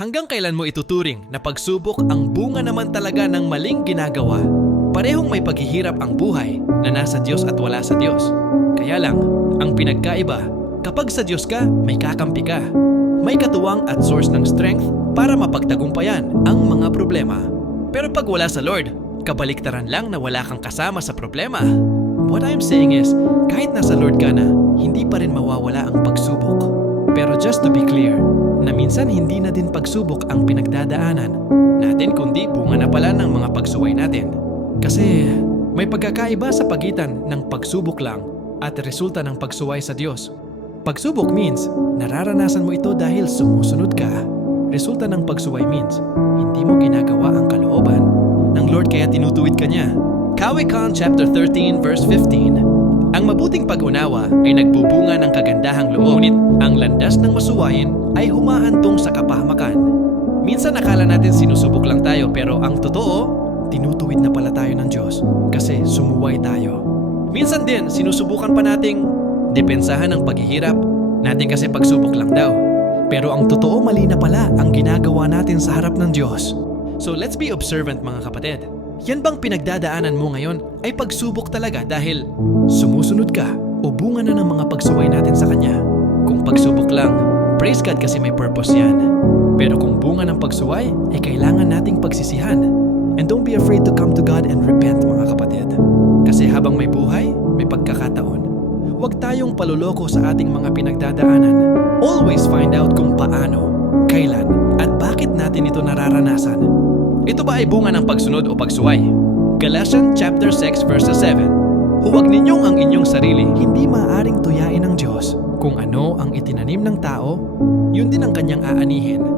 Hanggang kailan mo ituturing na pagsubok ang bunga naman talaga ng maling ginagawa? Parehong may paghihirap ang buhay na nasa Diyos at wala sa Diyos. Kaya lang, ang pinagkaiba, kapag sa Diyos ka, may kakampi ka. May katuwang at source ng strength para mapagtagumpayan ang mga problema. Pero pag wala sa Lord, kabaliktaran lang na wala kang kasama sa problema. What I'm saying is, kahit nasa Lord ka na, hindi pa rin mawawala ang pagsubok. Pero just to be clear, na minsan hindi na din pagsubok ang pinagdadaanan natin kundi bunga na pala ng mga pagsuway natin. Kasi may pagkakaiba sa pagitan ng pagsubok lang at resulta ng pagsuway sa Diyos. Pagsubok means nararanasan mo ito dahil sumusunod ka. Resulta ng pagsuway means hindi mo ginagawa ang kalooban ng Lord kaya tinutuwid ka niya. Kawikaan chapter 13 verse 15. Ang mabuting pag-unawa ay nagbubunga ng kagandahang loob, ngunit ang landas ng masuwayin ay humahantong sa kapahamakan. Minsan nakala natin sinusubok lang tayo pero ang totoo, tinutuwid na pala tayo ng Diyos kasi sumuway tayo. Minsan din sinusubukan pa nating depensahan ang paghihirap natin kasi pagsubok lang daw. Pero ang totoo mali na pala ang ginagawa natin sa harap ng Diyos. So let's be observant mga kapatid. Yan bang pinagdadaanan mo ngayon ay pagsubok talaga dahil sumusunod ka o bunga na ng mga pagsuway natin sa Kanya? Kung pagsubok lang, praise God kasi may purpose yan. Pero kung bunga ng pagsuway, ay kailangan nating pagsisihan. And don't be afraid to come to God and repent mga kapatid. Kasi habang may buhay, may pagkakataon. Huwag tayong paluloko sa ating mga pinagdadaanan. Always find out kung paano, kailan, at bakit natin ito nararanasan. Ito ba ay bunga ng pagsunod o pagsuway? Galatians chapter 6 verse 7. Huwag ninyong ang inyong sarili hindi maaaring tuyain ng Diyos. Kung ano ang itinanim ng tao, yun din ang kanyang aanihin.